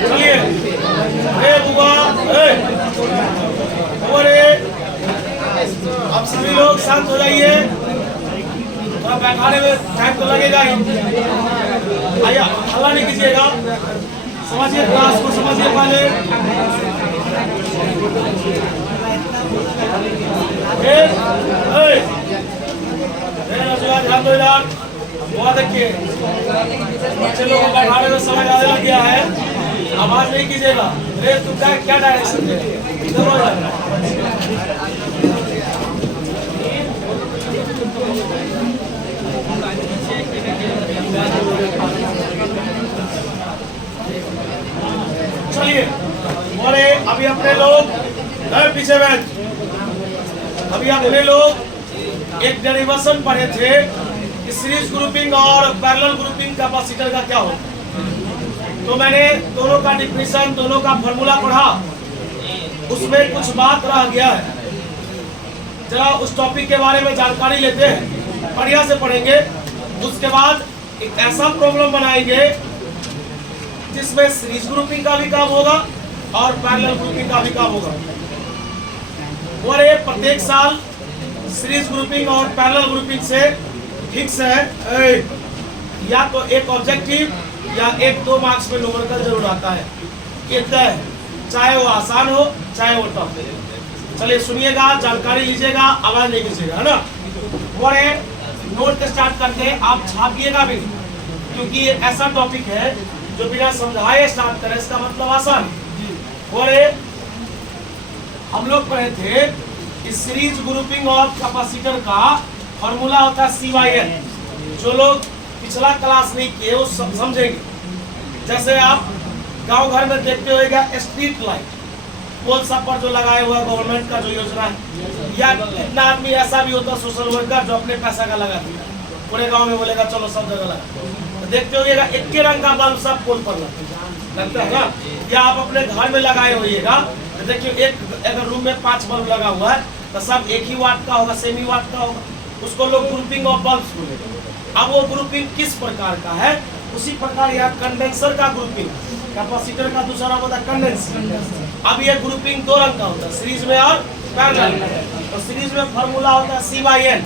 चलिए बुआ अब सभी लोग शांत हो जाइए, थोड़ा बैठाने में टाइम तो लगेगा ही। आइए हल्ला नहीं कीजिएगा, समझिए क्लास को, समझिए पहले। ध्यान दो इधर, बहुत देखिए बच्चे लोगों को बैठाने में समय ज्यादा लग गया है, आवाज नहीं कीजिएगा। अरे तुम क्या डायरेक्शन दे इधर हो जाए। चलिए और अभी अपने लोग पीछे बैठ, अभी अपने लोग एक डेरिवेशन पढ़े थे कि सीरीज ग्रुपिंग और पैरेलल ग्रुपिंग कैपेसिटर का क्या होता है। तो मैंने दोनों का डिफिनेशन, दोनों का फॉर्मूला पढ़ा, उसमें कुछ बात रह गया है। जरा उस टॉपिक के बारे में जानकारी लेते हैं, बढ़िया से पढ़ेंगे। उसके बाद एक ऐसा प्रॉब्लम बनाएंगे जिसमें सीरीज ग्रुपिंग का भी काम होगा और पैरेलल ग्रुपिंग का भी काम होगा। और ये प्रत्येक साल सीरीज ग्रुपिंग और पैरेलल ग्रुपिंग से फिक्स है, या तो एक ऑब्जेक्टिव या एक 2 मार्क्स में न्यूमेरिकल जरूर आता है, ये तय है, चाहे वो आसान हो चाहे वो टफ हो। चलिए सुनिएगा, जानकारी लीजिएगा, आवाज नहीं कीजिएगा, है ना। और नोट स्टार्ट करते हैं, आप छापिएगा भी नहीं, क्योंकि ये ऐसा टॉपिक है जो बिना समझाए स्टार्ट करें, इसका मतलब आसान। और हम लोग पढ़े थे कि सीरीज ग्रुपिंग और कैपेसिटर का फॉर्मूला होता है CYN। जो लोग पिछला क्लास नहीं किए वो समझेंगे। जैसे आप गांव घर में देखते होगा स्ट्रीट लाइट, पोल सब पर जो लगाए हुआ गवर्नमेंट का जो योजना है, या कितना आदमी ऐसा भी होता है सोशल वर्कर जो अपने पैसा का लगा दिया, पूरे गांव में बोलेगा चलो सब जगह लगा। तो देखते होगा एक के रंग का बल्ब सब पोल पर लगता है ना। या आप अपने घर में लगाए होइएगा, तो देखिए एक अगर रूम में 5 बल्ब लगा हुआ है तो सब एक ही वाट का होगा, सेमी वाट का होगा, उसको लोग ग्रुपिंग ऑफ बल्ब्स बोलेंगे। अब वो ग्रुपिंग किस प्रकार का है, उसी प्रकार यहाँ कंडेंसर का ग्रुपिंग, कैपेसिटर का दूसरा होता है कंडेंसर। अब ये ग्रुपिंग 2 रंग का होता है, सीरीज में और पैरेलल। तो सीरीज में फॉर्मूला होता है CYN,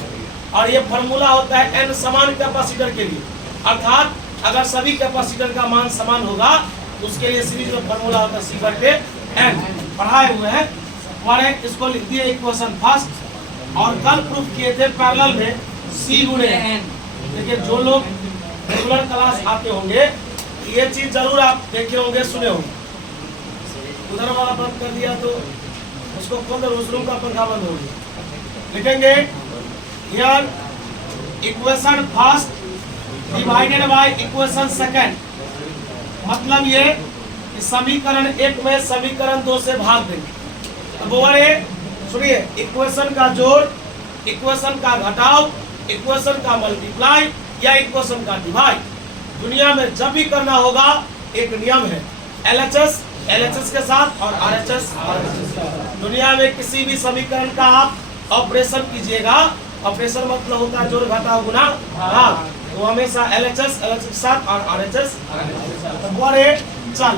और ये फॉर्मूला होता है N समान कैपेसिटर के लिए, अर्थात अगर सभी कैपेसिटर का मान समान होगा तो उसके लिए सीरीज में फॉर्मूला होता है C/N। पढ़ाए हुए हैं, हमारे इसको लिख दिए इक्वेशन फर्स्ट, और कल प्रूफ किए थे पैरेलल में C/N। देखिए जो लोग रेगुलर क्लास आते होंगे ये चीज जरूर आप देखे होंगे, सुने होंगे। उधर वाला बंद कर दिया तो उसको खोल कर उस रूम का पंखा बंद हो गया। लिखेंगे here equation first divided by equation second, मतलब ये समीकरण 1 में समीकरण 2 से भाग देंगे। तो बोले सुनिए, इक्वेशन का जोड़, इक्वेशन का घटाव, इक्वेशन का मल्टीप्लाई या इक्वेशन का डिवाइड दुनिया में जब भी करना होगा एक नियम है, LHS के साथ और RHS। दुनिया में किसी भी समीकरण का आप ऑपरेशन कीजिएगा, ऑपरेशन मतलब होता है जोड़ घटाव गुना भाग, तो हमेशा LHS के साथ और RHS। बोले चल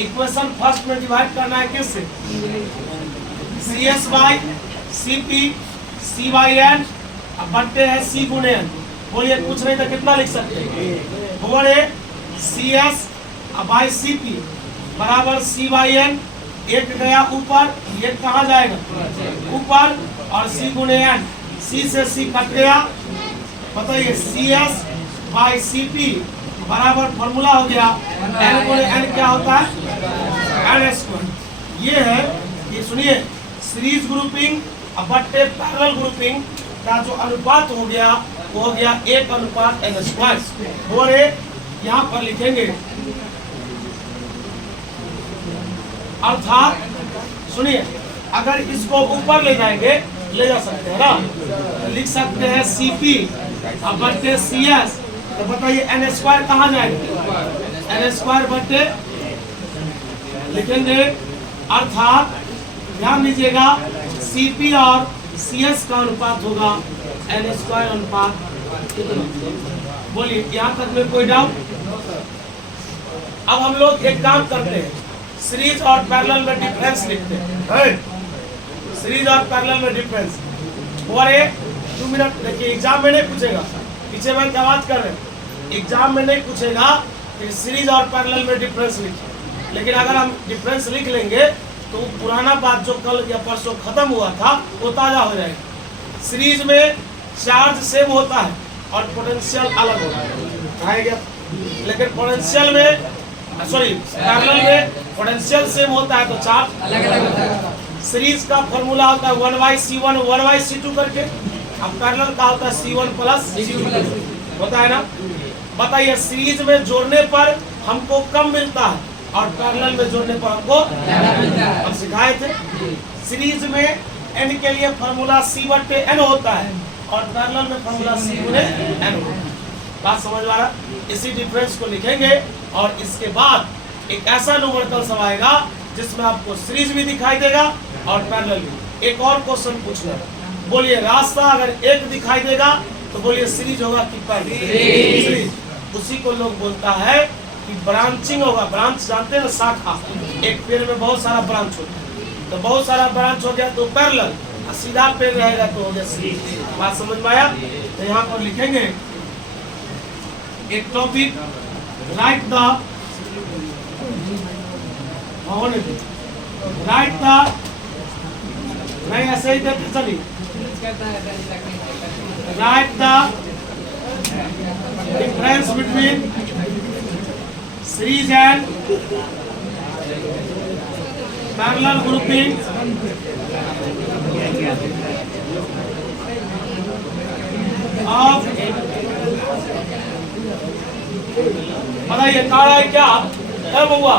इक्वेशन फर्स्ट में डिवाइड करना है किससे, CS बाई CP CYN बट्टे है C/N। बोलिए कुछ नहीं तो कितना लिख सकते हैं, बोले CS बाई CP बराबर CYN, एक गया ऊपर, ये कहाँ जाएगा ऊपर, और C/N, C से C कट गया। बताइए CS बाई CP बराबर फॉर्मूला हो गया N/N क्या होता है N²। ये है, ये सुनिए, सीरीज ग्रुपिंग बट्टे पैरेलल ग्रुपिंग का जो अनुपात हो गया वो हो गया 1/N²। और यहाँ पर लिखेंगे, अर्थात सुनिए अगर इसको ऊपर ले जाएंगे, ले जा सकते हैं ना, तो लिख सकते हैं CP बट्टे CS। तो बताइए N² कहाँ जाएगा, N² बट्टे लिखेंगे, अर्थात ध्यान दीजिएगा CP और CS का अनुपात होगा N² अनुपात कितना। बोलिए यहाँ तक में कोई डाउट, अब हम लोग एक काम करते हैं, सीरीज और पैरेलल में डिफरेंस लिखते हैं। सीरीज और पैरेलल में डिफरेंस। और 2 मिनट देखिए, एग्जाम में नहीं पूछेगा, पीछे में क्या बात कर रहे हैं, एग्जाम में नहीं पूछेगा कि सीरीज और पैरेलल में डिफरेंस लिखिए। लेकिन अगर हम डिफरेंस लिख लेंगे तो पुराना बात जो कल या परसों खत्म हुआ था वो ताजा हो जाएगा। सीरीज में चार्ज सेम होता है और पोटेंशियल अलग होता है, लेकिन पोटेंशियल में पैरेलल में पोटेंशियल सेम होता है तो चार्ज अलग अलग होता है। सीरीज का फॉर्मूला होता है 1/C1 1/C2 करके, अब पैरेलल का होता है C1 + C2 होता है ना। बताइए, सीरीज में जोड़ने पर हमको कम मिलता है और पैरेलल में जोड़ने पर हमको ज्यादा मिलता है। हम सिखाए थे, सीरीज में n के लिए फॉर्मूला C/n होता है और पैरेलल में फॉर्मूला C/n होता है। बात समझ आ रहा? इसी डिफरेंस को लिखेंगे और इसके बाद एक ऐसा न्यूमेरिकल सब आएगा जिसमें आपको सीरीज भी दिखाई देगा और पैरेलल भी। एक और क्वेश्चन पूछना है, बोलिए रास्ता अगर एक दिखाई देगा तो बोलिए सीरीज होगा कि पैरेलल? उसी को लोग बोलता है कि ब्रांचिंग होगा। ब्रांच जानते हैं ना, शाखा। एक पेड़ में बहुत सारा ब्रांच होता है, तो बहुत सारा ब्रांच हो गया तो पैरेलल, सीधा पेड़ रहेगा तो हो गया सीरीज। बात समझ में आया? तो यहाँ पर लिखेंगे एक टॉपिक, राइट द नहीं ऐसे ही देते चलिए, right the difference between series and parallel grouping of. बताइए काड़ा है क्या है बउआ?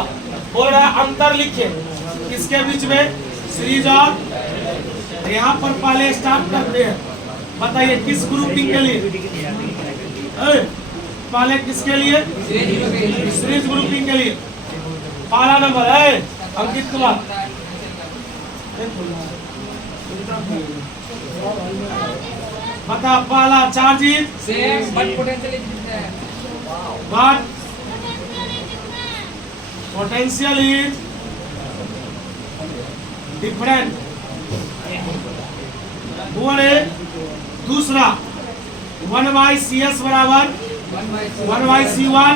बोल रहा है अंतर लिखिए किसके बीच में, सीरीज और। यहाँ पर पहले स्टार्ट करते हैं, बताइए किस ग्रुपिंग के लिए? पहले किसके लिए? सीरीज ग्रुपिंग के लिए। पहला नंबर है अंकित कुमार, बता। पहला charges same but potential different है, but potential is different। बोले दूसरा 1/CS बराबर 1/C1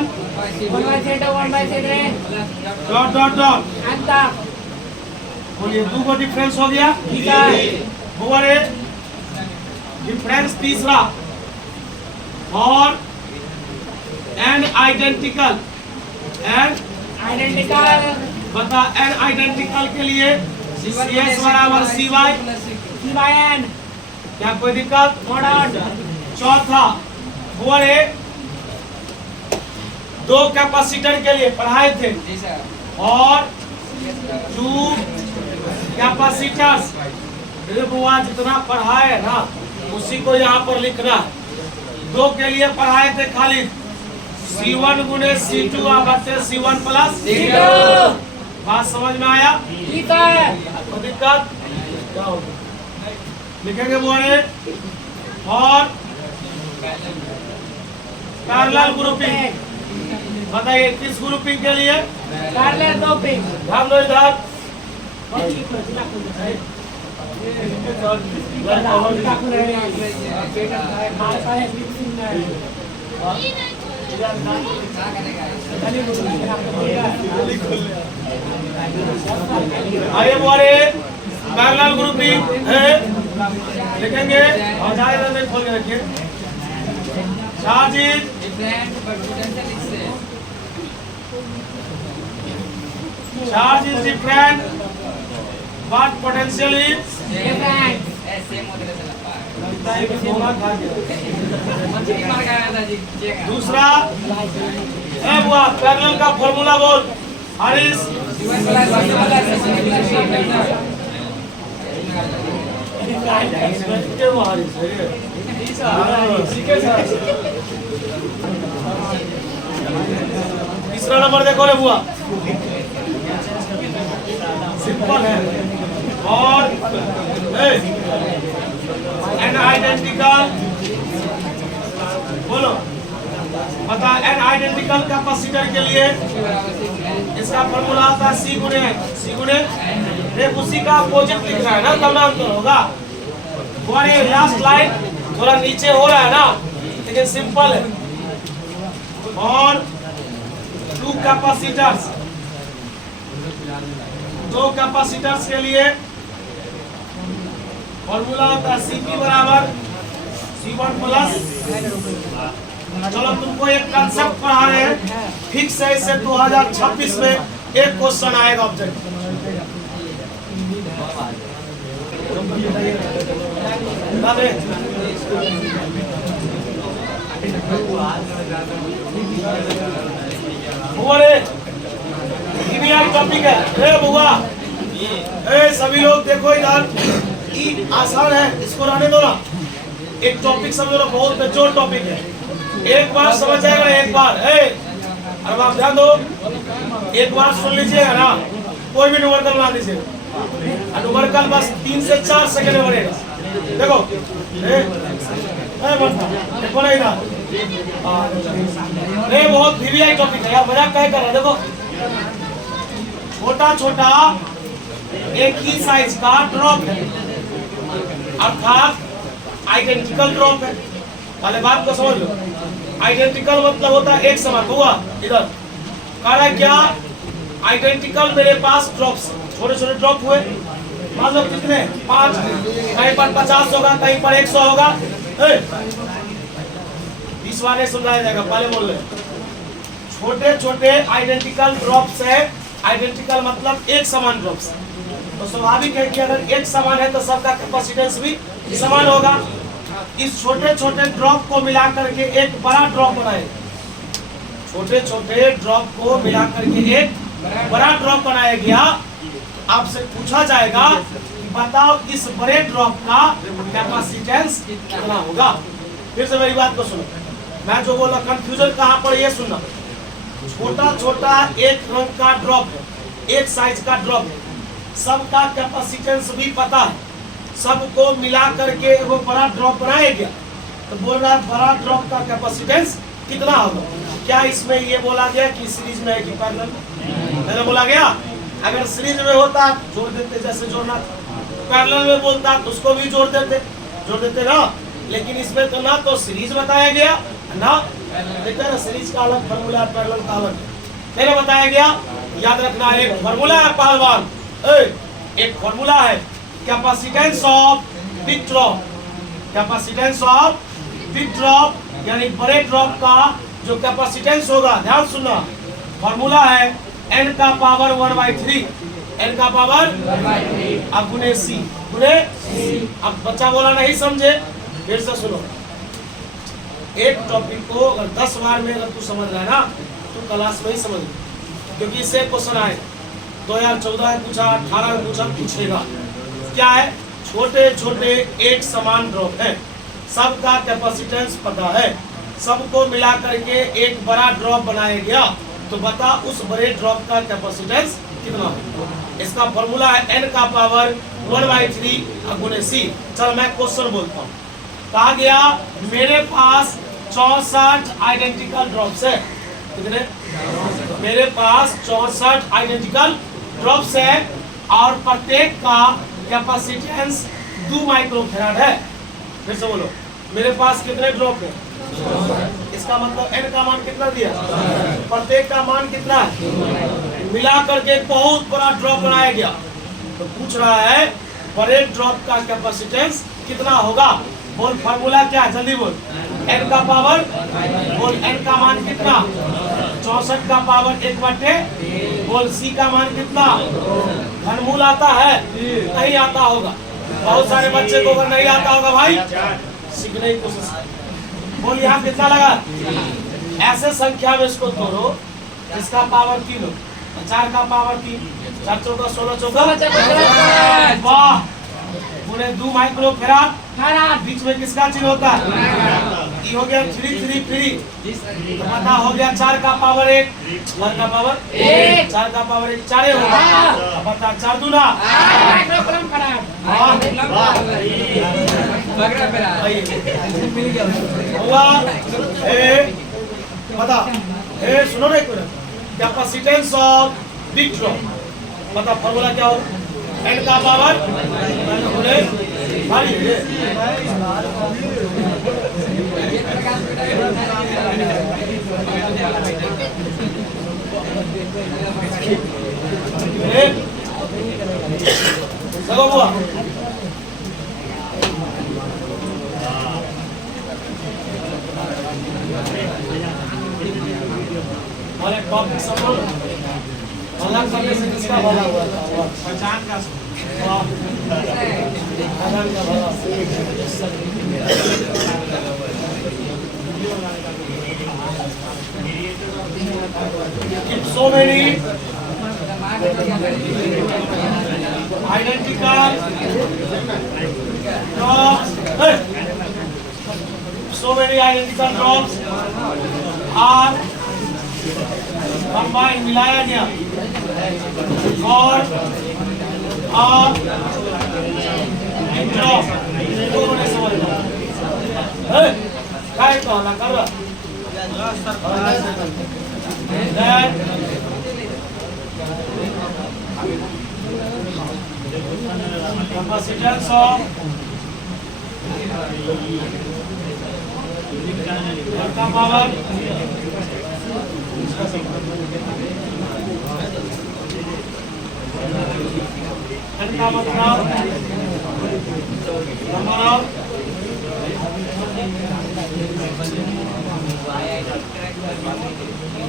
डॉट डॉट डॉट। बोलिए दो को डिफरेंस हो गया। बोले डिफरेंस तीसरा, और एन आइडेंटिकल, एन बता एन आइडेंटिकल के लिए CS बराबर CY n। क्या कोई दिक्कत? चौथा बोले दो कैपेसिटर के लिए पढ़ाए थे, और 2 कैपेसिटर्स। बुआ जितना पढ़ाए ना उसी को यहाँ पर लिखना है। 2 के लिए पढ़ाए थे खाली C1 × C2 C1 + C2। बात समझ में आया? ठीक है, कोई दिक्कत? लिखेंगे बोले और पैरेलल ग्रुपिंग। बताइए किस ग्रुपिंग के लिए? Parallel grouping. ध्यान दो इधर। आइए बोले पैरेलल ग्रुपिंग है, लिखेंगे और ज़्यादा नहीं खोल के रखिए। Charges different but potential is same, charge is different but potential is different. Same होते चला लगता है कि सोना खा गया। मछली मार गया था जी, चेक दूसरा ए बुआ पैरेलल का फॉर्मूला बोल हरीश। तीसरा नंबर देखो रे बुआ, सिंपल है। और एन आइडेंटिकल बोलो बता एन आइडेंटिकल कैपेसिटर के लिए इसका फॉर्मूला आता है सी गुणे देख उसी का अपोजिट लिख रहा है ना, तब ना अंतर होगा। हमारे लास्ट लाइन थोड़ा नीचे हो रहा है ना, लेकिन सिंपल है। और दो कैपेसिटर्स के लिए फॉर्मूला होता है सीपी बराबर C1 प्लस। चलो तुमको एक कंसेप्ट पढ़ा रहे हैं, फिक्स है, इससे 2026 में एक क्वेश्चन आएगा ऑब्जेक्ट। टॉपिक है बुआ, सभी लोग देखो इधर, आसान है, इसको रहने दो ना। एक टॉपिक समझो ना, बहुत बेजोड़ टॉपिक है, एक बार समझ जाएगा ना, एक बार। अरे आप ध्यान दो, एक बार सुन लीजिएगा ना, कोई भी न्यूमेरिकल बना दीजिएगा। न्यूमेरिकल बस 3 से 4 सेकंड में बनेगा। देखो देखो ना इधर, बहुत वीवीआई टॉपिक है यार, मजाक काहे कर रहा है। देखो छोटा छोटा एक ही साइज का ड्रॉप है, अर्थात आइडेंटिकल ड्रॉप है। पहले बात को समझ लो, आइडेंटिकल मतलब होता है एक समान। हुआ इधर कह रहा है क्या, आइडेंटिकल मेरे पास ड्रॉप्स, छोटे छोटे ड्रॉप हुए, मान लो कितने 5, कहीं पर 50 होगा, कहीं पर 100 होगा। 20 वाले समझाया जाएगा, पहले बोल रहे छोटे छोटे आइडेंटिकल ड्रॉप्स है। आइडेंटिकल मतलब एक समान ड्रॉप्स है, तो स्वाभाविक है कि अगर एक समान है तो सबका कैपेसिटेंस भी समान होगा। इस छोटे छोटे ड्रॉप को मिलाकर के एक बड़ा ड्रॉप बनाए, छोटे छोटे ड्रॉप को मिलाकर के एक बड़ा ड्रॉप बनाया गया। आपसे पूछा जाएगा बताओ इस बड़े ड्रॉप का कैपेसिटेंस कितना होगा। फिर से मेरी बात को सुनो, मैं जो बोला कंफ्यूजन कहाँ पर, ये सुनना। छोटा छोटा एक रंग का ड्रॉप है, एक साइज का ड्रॉप है, सबका कैपेसिटेंस भी पता है, सबको मिला करके वो बड़ा ड्रॉप बनाया गया। तो बोल रहा है बड़ा ड्रॉप का कैपेसिटेंस कितना होगा। क्या इसमें ये बोला गया कि सीरीज में है कि पैरेलल में? मैंने बोला गया अगर सीरीज में होता जोड़ देते, जैसे जोड़ना था। पैरेलल में बोलता तो उसको भी जोड़ देते ना, लेकिन इसमें तो ना तो सीरीज बताया गया ना, देखते ना सीरीज का अलग फॉर्मूला, पैरेलल का अलग मैंने बताया गया। याद रखना, एक फॉर्मूला है पहलवान, एक फॉर्मूला है capacitance of big drop, capacitance of big drop यानी बड़े ड्रॉप का जो कैपेसिटेंस होगा, ध्यान सुनना, फॉर्मूला है n का पावर 1/3, n का पावर 1/3 अब गुने c, गुने अब बच्चा बोला नहीं समझे, फिर से सुनो। एक टॉपिक को अगर 10 बार में अगर तू समझ रहा है ना, तो क्लास में ही समझ, क्योंकि इससे क्वेश्चन आए 2014 में पूछा, 18 में पूछा, पूछेगा। क्या है, छोटे छोटे एक समान ड्रॉप है, सबका कैपेसिटेंस पता है, सबको मिला करके एक बड़ा ड्रॉप बनाया गया। तो बता उस बड़े ड्रॉप का कैपेसिटेंस कितना है। इसका फॉर्मूला है n का पावर 1/3 गुणे c। चल मैं क्वेश्चन बोलता हूँ। कहा गया मेरे पास 64 आइडेंटिकल ड्रॉप्स है। कितने? मेरे पास 64 आइडेंटिकल ड्रॉप्स है और प्रत्येक का कैपेसिटेंस 2 माइक्रोफैराड है। फिर से बोलो, मेरे पास कितने ड्रॉप है? इसका मतलब n का मान कितना दिया, प्रत्येक का मान कितना है, मिला करके एक बहुत बड़ा ड्रॉप बनाया गया। तो पूछ रहा है बड़े ड्रॉप का कैपेसिटेंस कितना होगा। बोल फार्मूला क्या है, जल्दी बोल। n का पावर, बोल n का मान कितना, 64 का पावर 1/, बोल c का मान कितना, घनमूल आता है, नहीं आता होगा। बहुत सारे बच्चे को अगर नहीं आता होगा भाई, सीखने की कोशिश। बोल यहाँ कितना लगा, ऐसे संख्या में इसको तोड़ो, इसका पावर 3 हो, 4 का पावर 3, 4 चौका 16 चौका, वाह, पूरे 2 माइक्रोफैराड। बीच में किसका चिन्ह होता है, ये हो गया 3 3 3, तो पता हो गया 4 का पावर 1, 4 का पावर 1, 4 का पावर 1 4 होगा, अब बता 4 दूना हुआ बता ए सुनो ना एक minute capacitance of big drop बता फॉर्मूला क्या होगा n का पावर बोले भारी है ये चलो बुआ हमारे टॉपिक सब अलग करने से किसका भला हुआ था पहचान का पहचान का भला if so many identical drops so many identical drops are combined मिलाया गया और एक drop तो मैंने समझ लिया क्या है तो ना कर रहा that capacitance of delta power delta मतलब number of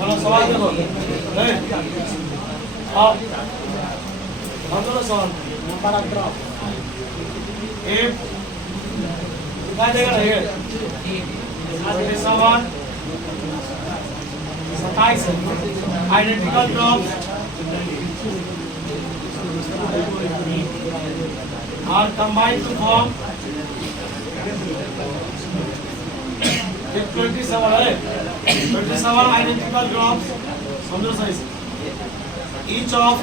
बोलो सवाल देखो नहीं अब हम दोनों सवाल नंबर ऑफ ड्रॉप एक क्या देगा ना ये सवाल 27 identical drops are combined to form 27 है 27 identical drops समझो सही से each of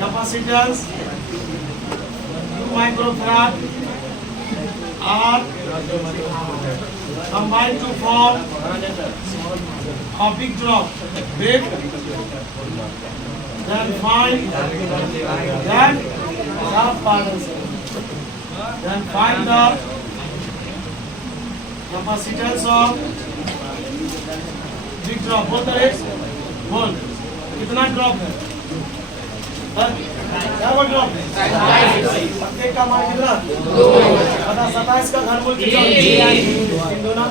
capacitance 2 microfarad are combined to form a big drop big then find the capacitance of big drop बोलते रहे बोल कितना ड्रॉप है क्या वो ड्रॉप है प्रत्येक का मान कितना 27 का घनमूल कितना 3 दूना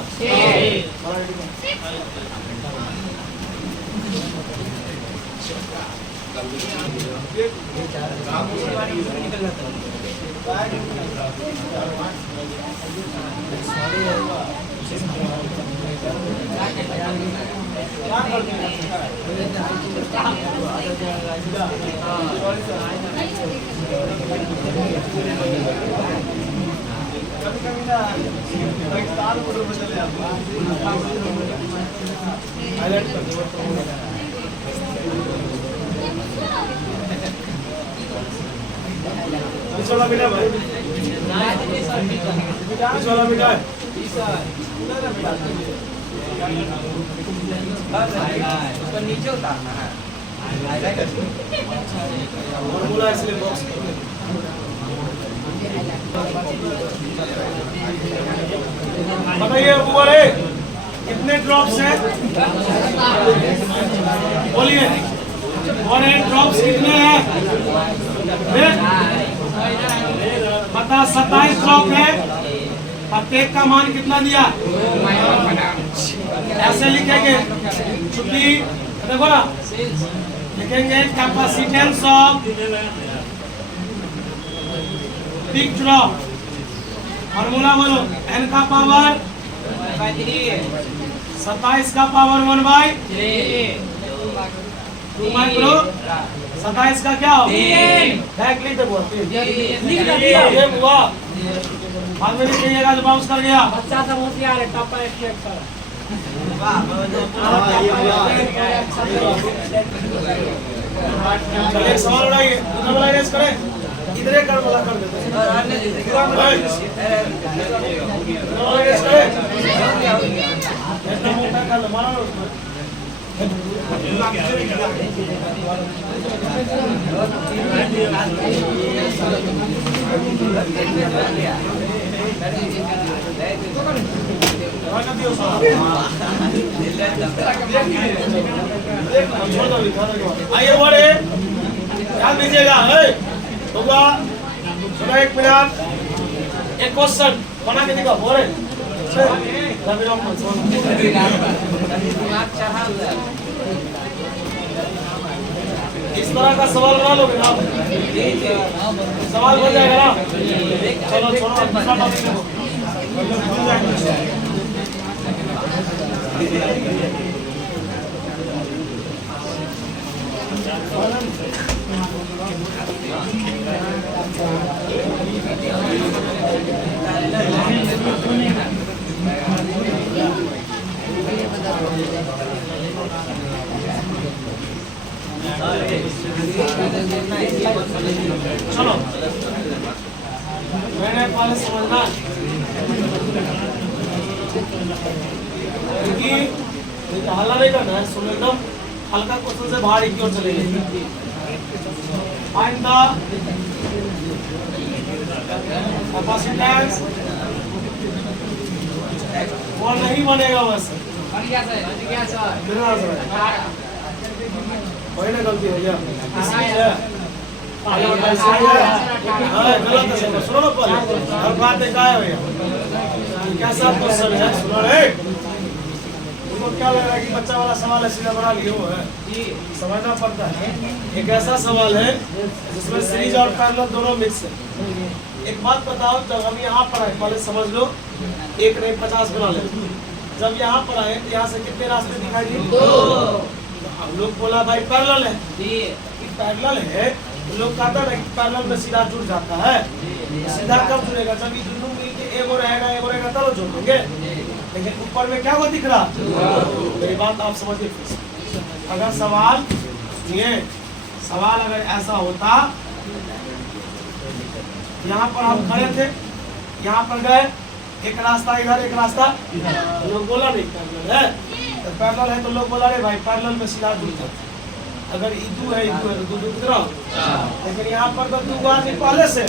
वाला बेटा भाई इस वाला बेटा है उसको नीचे उतारना है फॉर्मूला इसलिए बॉक्स बताइए ऊपर है कितने ड्रॉप्स हैं बोलिए 1 ड्रॉप्स कितने हैं बता 27 ड्रॉप है प्रत्येक का मान कितना दिया ऐसे लिखेंगे चूंकि देखो ना लिखेंगे capacitance of big drop formula बोलो n का पावर 27 का पावर 1/2 माइक्रो 27 का क्या हो बैक लिख दे वो ये हुआ बाद में लिखिएगा जो बाउंस कर गया बच्चा सब होशियार है टप्पा एक कर चलिए सवाल उठाइए कितना बनाएंगे इस करें इधरे कर वाला कर देते हैं। ऐसा मोटा कर मारा ना उसमें। आइए बड़े ध्यान दीजिएगा। होगा सुनो, एक मिनट, एक क्वेश्चन बना के दिखाओ। बोले इस तरह का सवाल बना लोगे ना, सवाल बन जाएगा ना। चलो छोड़ो, दूसरा टॉपिक देखो। चलो मैंने पहले समझना क्योंकि हल्ला नहीं करना है। सुनो, एकदम हल्का क्वेश्चन से बाहर की ओर चलेंगे। Find the capacitance. वो नहीं बनेगा वैसे, वही ना गलती हो गया। गलत है। सुनो ना पहले, हर बात देखा है भैया कैसा क्वेश्चन है। सुनो रे, तुमको क्या लग रहा है कि बच्चा वाला सवाल है सीधा बना लिए? वो है, समझना पड़ता है। एक ऐसा सवाल है जिसमें सीरीज और पैरेलल दोनों मिक्स है। एक बात बताओ, जब हम यहाँ पर आए, पहले समझ लो, एक नहीं 50 बना ले। जब यहाँ पर आए तो यहाँ से कितने रास्ते दिखाई दिए? 2। हम लोग बोला भाई पैरेलल है, पैरेलल है। लोग कहता है कि पैरेलल में सीधा जुड़ जाता है। सीधा कब जुड़ेगा? जब ये दोनों मिलके एगो रहेगा तब जोड़ देंगे। लेकिन ऊपर में क्या वो दिख रहा? मेरी बात आप समझिए। अगर सवाल ये सवाल अगर ऐसा होता, यहाँ पर हम खड़े थे, यहाँ पर गए, एक रास्ता इधर एक रास्ता, लोग बोला नहीं पैरेलल है। तो पैरेलल है तो लोग बोला रे भाई पैरेलल में सीधा जुड़ जाता। अगर इदू है तो दो दिख रहा। लेकिन यहाँ पर तो 2 आदमी पहले से,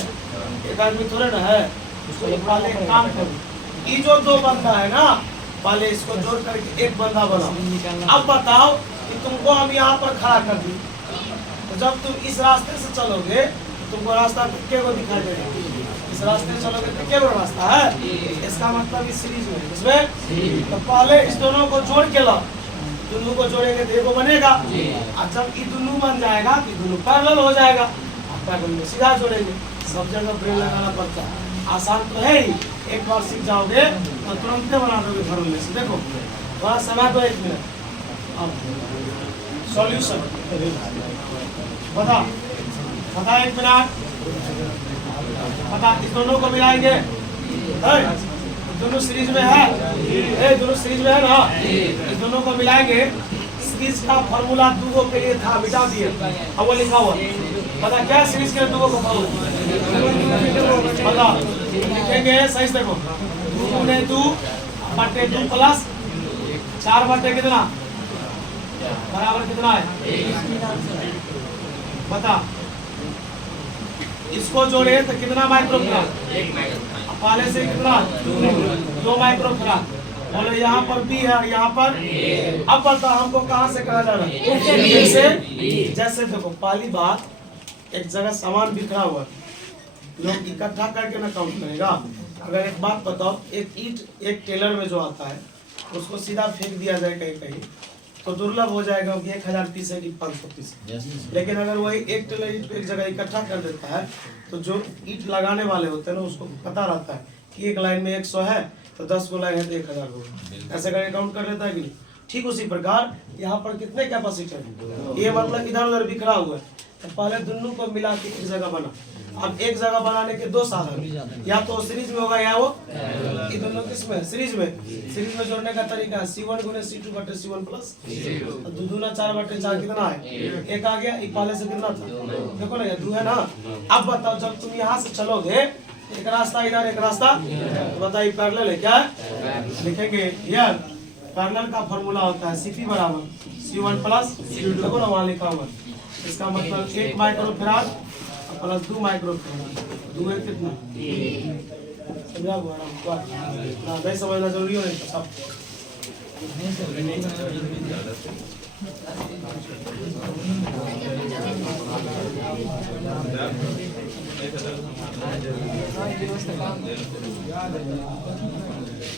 एक आदमी थोड़े ना है। उसको पहले काम करो, ये जो 2 बंदा है ना, पहले इसको जोड़ करके एक बंदा बनाओ। अब बताओ कि तुमको हम यहाँ पर खड़ा कर दी, तो जब तुम इस रास्ते से चलोगे तुमको रास्ता कितने को दिखाई देगा? इस रास्ते से चलोगे तो क्या रास्ता है? इसका मतलब इस सीरीज में इसमें तो पहले इस दोनों को जोड़ के लाओ। दोनों को जोड़ेंगे तो एगो बनेगा। और जब ये दोनों बन जाएगा तो दोनों पैरेलल हो जाएगा। पैरेलल में सीधा जोड़ेंगे। सब जगह ब्रेन लगाना पड़ता है, आसान तो है ही। एक बार सीख जाओगे तो तुरंत बना दोगे घर में से। देखो थोड़ा समय दो, 1 मिनट। अब सॉल्यूशन बता 1 मिनट बता। इस दोनों को मिलाएंगे, दोनों सीरीज में है, दोनों सीरीज में है ना। इस दोनों को मिलाएंगे। सीरीज का फॉर्मूला 2 के लिए था, मिटा दिए। अब वो लिखा हुआ पता क्या सीरीज के 2 को पता लिखेंगे। सही से देखो, 2 बटे 2 प्लस 4 बटे कितना बराबर कितना है? बता। इसको जोड़े तो कितना माइक्रोफैराड? 1 माइक्रोफैराड। पहले से कितना? 2 माइक्रोफैराड। बोले यहाँ पर भी है, यहाँ पर। अब बता हमको कहाँ से कहा जाना? जैसे देखो, पहली बात, एक जगह सामान बिखरा हुआ, लोग इकट्ठा करके ना काउंट करेगा। अगर एक बात बताओ, एक ईंट एक टेलर में जो आता है उसको सीधा फेंक दिया जाए कहीं तो दुर्लभ हो जाएगा कि 1000 पीस है कि 500 पीस। लेकिन अगर वही एक टेलर ईंट एक जगह इकट्ठा कर देता है तो जो ईंट लगाने वाले होते हैं ना, उसको पता रहता है कि एक लाइन में 100 है तो 10 को लाइन है तो 1000 होगा। ऐसे करके काउंट कर लेता है कि नहीं? ठीक उसी प्रकार यहाँ पर कितने कैपेसिटर, ये मतलब इधर उधर बिखरा हुआ है। तो पहले दोनों को मिला के एक जगह बना। अब एक जगह बनाने के दो साधन, या तो सीरीज में होगा या वो ये दोनों किसमें सीरीज में जोड़ने का तरीका है C1 गुने C2 बटे C1 प्लस दो दूना 4 बटे 4 कितना है एक आ गया। ये पहले से कितना था देखो ना, ये 2 है ना। अब बताओ जब तुम यहाँ से चलोगे एक रास्ता इधर एक रास्ता, तो बताइए पैरेलल है क्या है? लिखेंगे यार पैरेलल का फॉर्मूला होता है CP बराबर C1 प्लस देखो ना वहाँ लिखा हुआ, इसका मतलब 1 माइक्रोफैराड प्लस 2 माइक्रोफैराड, 2 है कितना समझा हुआ ना, नहीं समझना जरूरी हो नहीं सब।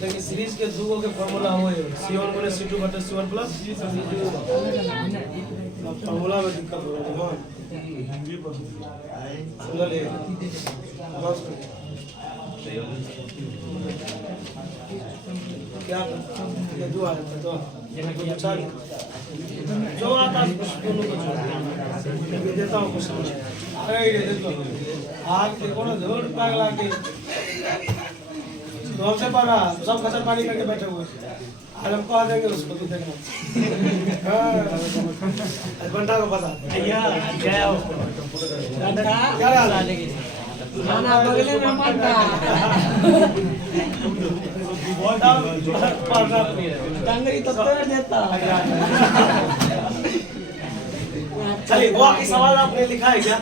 देखिए सीरीज के दो के फॉर्मूला हो C1 गुने C2 बटे C1 प्लस फॉर्मूला में दिक्कत हो रहा है समझ लिए क्या ये दो आ जाता तो जो आता है दोनों को छोड़ देता हूँ कुछ अरे ये देखो आग देखो ना जरूर पागल आके तो हमसे पाना सब खचर पानी करके बैठे हुए आज हमको आ देंगे उसको तो देखना घंटा को पता क्या खाना बगले में मत डंगरी तो तोड़ देता। चलिए वो इस सवाल आपने लिखा है क्या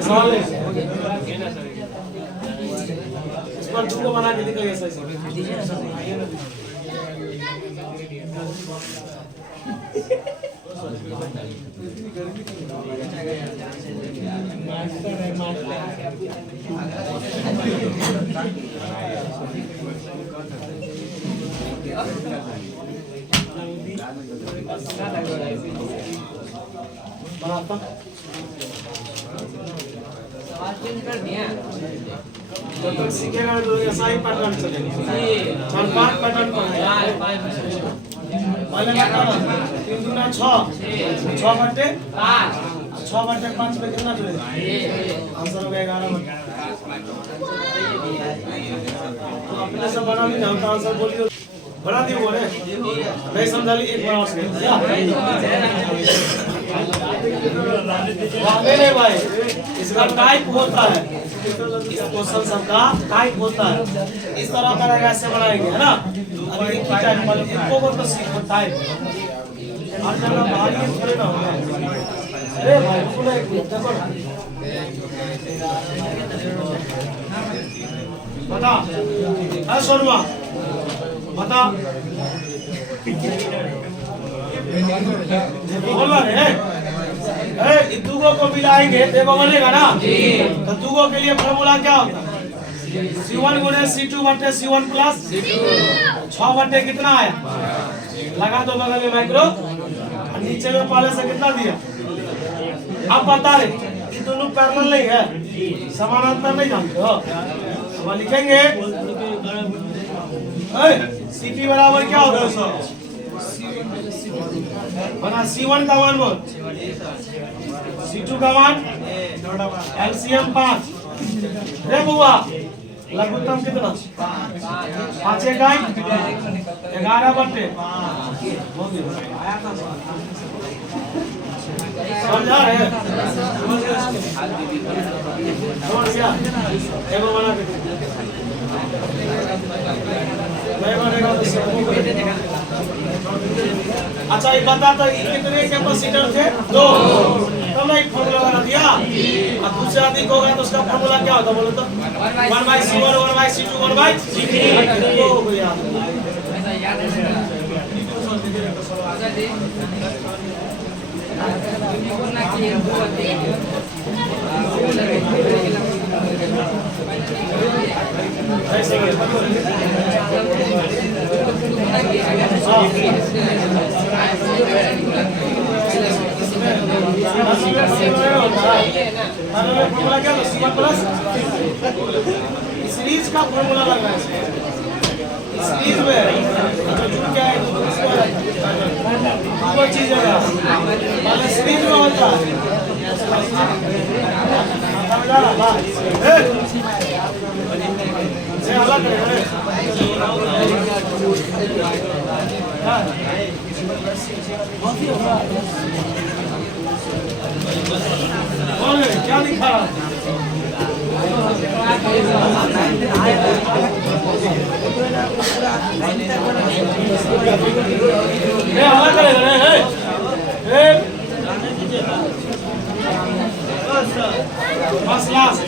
सवाल इस पर 2 को बना के दिखाइए सही से। बनाता जब तक सीखेगा तो ऐसा ही पैटर्न चलेगा। 4-5 पैटर्न पढ़ाएगा। पहले बताओ 3 दूना 6 बटे 5 में कितना जुड़ेगा आंसर हो गया 11 बटे। तो अपने से बना नहीं होता आंसर बोलिए बना दिए बोले नहीं समझा ली एक बार और नहीं भाई इसका टाइप होता है इस क्वेश्चन सबका टाइप होता है इस तरह का रहेगा ऐसे बनाएंगे है ना। अब एक ही टाइप वाले इनको को तो सीखो टाइप हर जगह भारी थोड़े ना होगा। अरे भाई सुनो एक मिनट देखो बता अरे सोनवा बता बोल रहे दुगो को मिलाएंगे देखो बनेगा ना। तो दुगो के लिए फॉर्मूला क्या होता है C1 गुने C2 बटे C1 प्लस 6 बटे कितना आया लगा दो बगल में माइक्रो और नीचे में पहले से कितना दिया। अब बता रहे ये दोनों पैरेलल नहीं है समानांतर नहीं जानते हो। अब लिखेंगे CP बराबर क्या होगा सर बना C1 का 1 बोल C2 का 1 LCM 5 रे बुआ लघुत्तम कितना 5 इकाई 11 बटे समझा रहे बना अच्छा एक बता तो कितने कैपेसिटर थे 2 तब ना एक फॉर्मूला बना दिया। अब दूसरा अधिक होगा तो उसका फॉर्मूला क्या होता बोलो तो 1/C1 1/C2 1/C3 हो गया। फॉर्मूला क्या C1 प्लस सीरीज का फॉर्मूला लग रहा है सीरीज में क्या है वो चीज है पहले सीरीज में होता से अलग करे कौन है क्या दिखा अलग करे बस लास्ट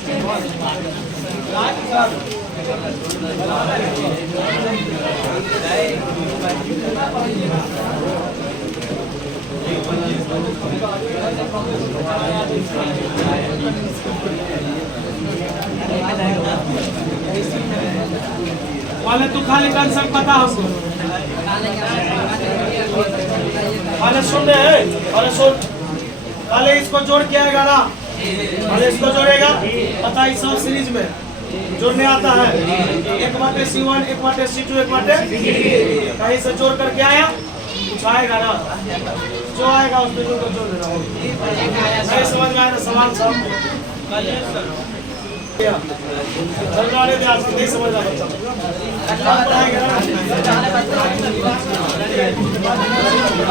वाले तू खाली कंसेप्ट बता हमको वाले सुन रहे वाले सुन वाले इसको जोड़ के आएगा ना वाले इसको जोड़ेगा पता इस सब सीरीज में जोड़ने आता है एक बाटे C1 एक बाटे C2 एक बाटे कहीं से जोड़ करके आया कुछ आएगा ना जो आएगा उसमें जो जोड़ देना नहीं समझ में आया ना सवाल सब चलने दे आज नहीं समझ रहा बच्चा